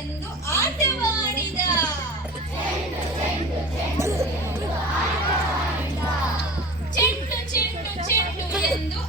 ಎಂದು ಆಟವಾಡಿದ. ಚೆಂಡು ಚೆಂಡು ಚೆಂಡು ಎಂದು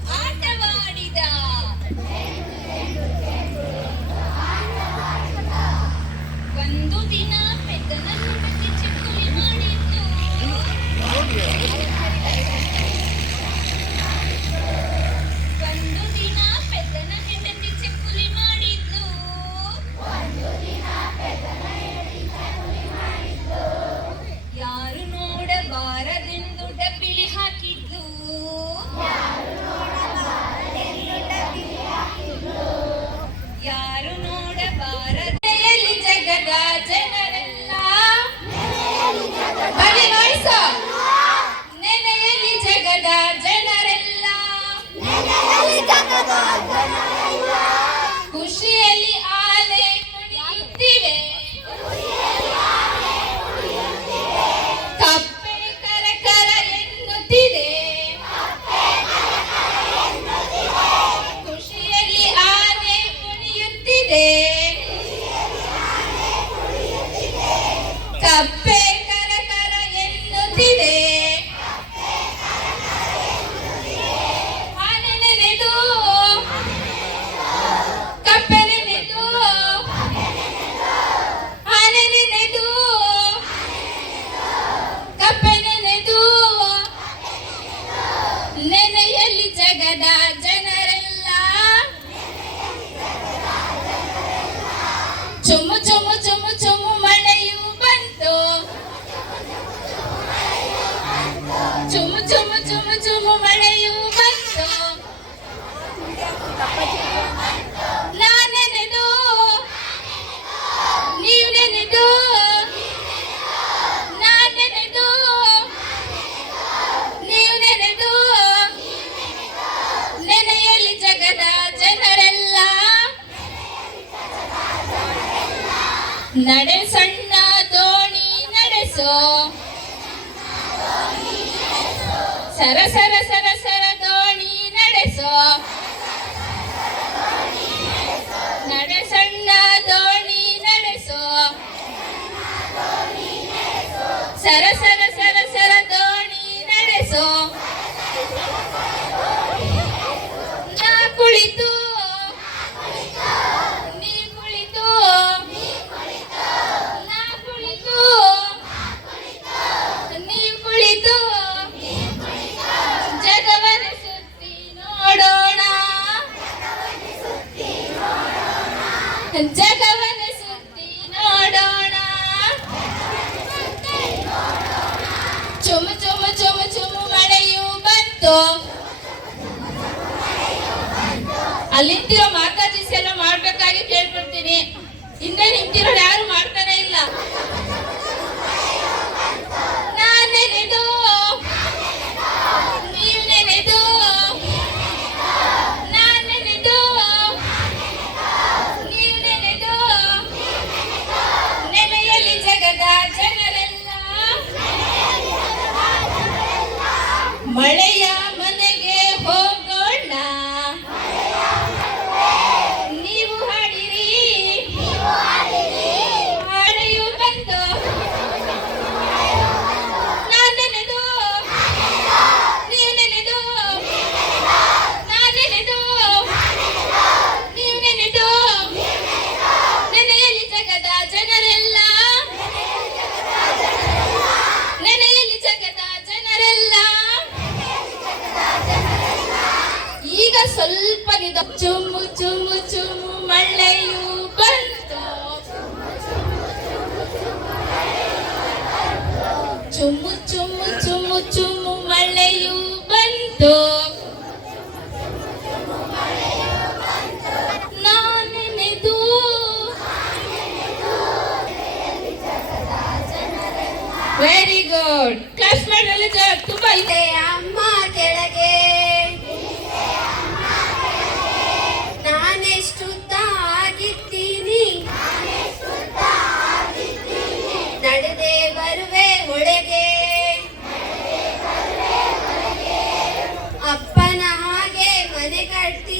ನಡೆ ಸಣ್ಣ ದೋಣಿ ನಡೆಸೋ. ಸರ ಸರ ಬಂತು ಅಲ್ಲಿಂತಿರೋ ಮಾತ ಚುಮ್ಮು ಚುಮ್ಮು ಚುಮ್ಮು ಚುಮ್ಮು ಮಳೆಯು ಬಂತು. ನಾನೆನೆದು ವೆರಿ ಗುಡ್ ಕ್ಲಾಸ್ಮೇಟ್ ಅಲ್ಲಿ ತುಂಬಾ ಇದೆಯಾ healthy.